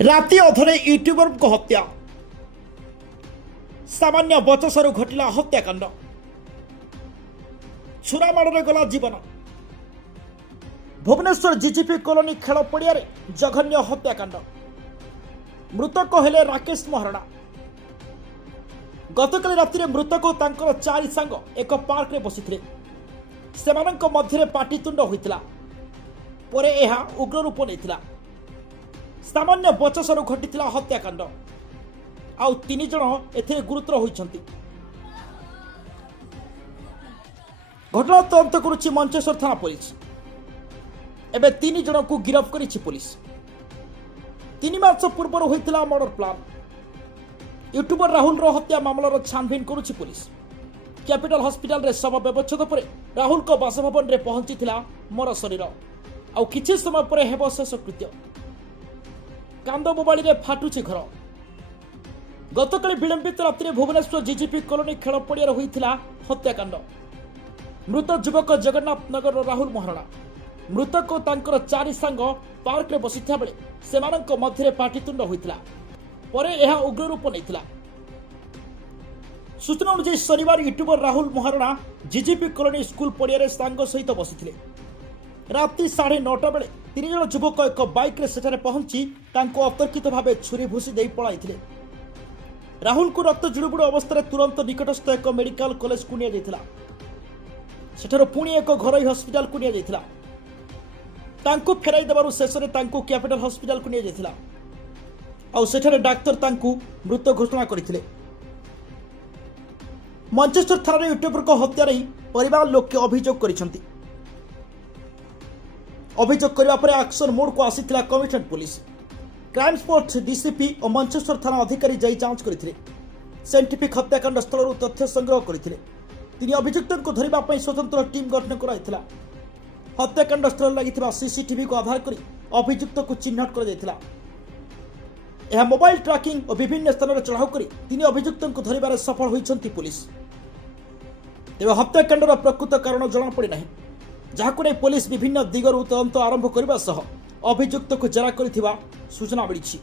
राति अधरे यूट्यूबर को हत्या सामान्य बचसरू घटिला हत्याकांड छुरामाड़े गला जीवन भुवनेश्वर जीजीपी कॉलोनी खेल पड़िया जघन्य हत्याकांड मृतक हेले राकेश महारणा गतकाली राति मृतक और तांकर चारि सांग एक पार्क में बसिथिले सेमानंक मध्यरे पाटितुंड होइतिला परे एहा उग्र रूप नेइतिला सामान्य बचसरू घटिथिला हत्याकांड आउ 3 जण एथिरे गुरुतर होइछंती। घटना तदंत करुछि मंचेश्वर थाना पुलिस। एबे 3 जण को गिरफ्त करिछि पुलिस। 3 मास पूर्व होइतिला मर्डर प्लान। यूट्यूबर राहुल रो हत्या मामलार छानबीन करुछि पुलिस। कैपिटल हॉस्पिटल रे शव व्यवच्छेद पर राहुल को बासभवन रे पहुंचीथिला मर शरीर आउ किछि समय पर हेबो शेष कृत्य। कांद बोबाड़ी रे फाटुछि घर। गतकाली विलंबित रात्रि भुवनेश्वर जीजीपी कॉलोनी खेल पड़िया होइथिला हत्याकांड। मृत युवक जगन्नाथ नगर राहुल महारणा मृतक और तांकर 4 सांग पार्क रे बसिथा बेले सेमानंक मध्यरे पाटितुंड होइथिला परे एहा उग्र रूप नेइथिला। सूचना अनुसार शनिवार YouTuber Rahul Maharana GGP colony school पड़िया सांग सहित बसिथिले। राति 9:30 बेले 3 जण युवक एक बाइक रे सेठारे पहुंची तांको अतर्कित भावे छुरी भूसी देई पळाइथिले। राहुल को रक्त जुड़ुबुड़ अवस्था तुरंत निकटस्थ एक मेडिकल कॉलेज को निया जाइथिला। सेठारो पुणी एक घरोई हॉस्पिटल को निया जाइथिला। तांको फेराई देबारु शेषरे तांको कैपिटल हॉस्पिटल को निया जाइथिला आउ सेठारे डाक्टर तांको मृत घोषणा करथिले। मंचेस्टर थाना यूट्यूबर को हत्या रही परिवार लोक अभियोग करिसंती। अभियोग करबा परे एक्शन मोड को आसीथिला commissionerate police. Crime spot DCP और मंचेश्वर थाना अधिकारी जाई जांच करथिले। साइंटिफिक हत्याकांड स्थल तथ्य संग्रह करथिले। 3 अभियुक्तों को धरिबा पई स्वतंत्र टीम गठन कराइथिला। हत्याकांड स्थल लागिथिबा सीसीटीवी को आधार करी अभियुक्त को चिन्हट कर जाइथिला। यह मोबाइल ट्रैकिंग और विभिन्न स्थान में चढ़ाऊ करी 3 अभियुक्तों को धरिबारे सफल होइछंती पुलिस। तेबे हत्याकांडर प्रकृत कारण जଣା पड़ी नाही, जहाको नै पुलिस विभिन्न दिगरु तदंत आरंभ करबा सह अभियुक्त को जरा करथिबा सूचना मिलिछि।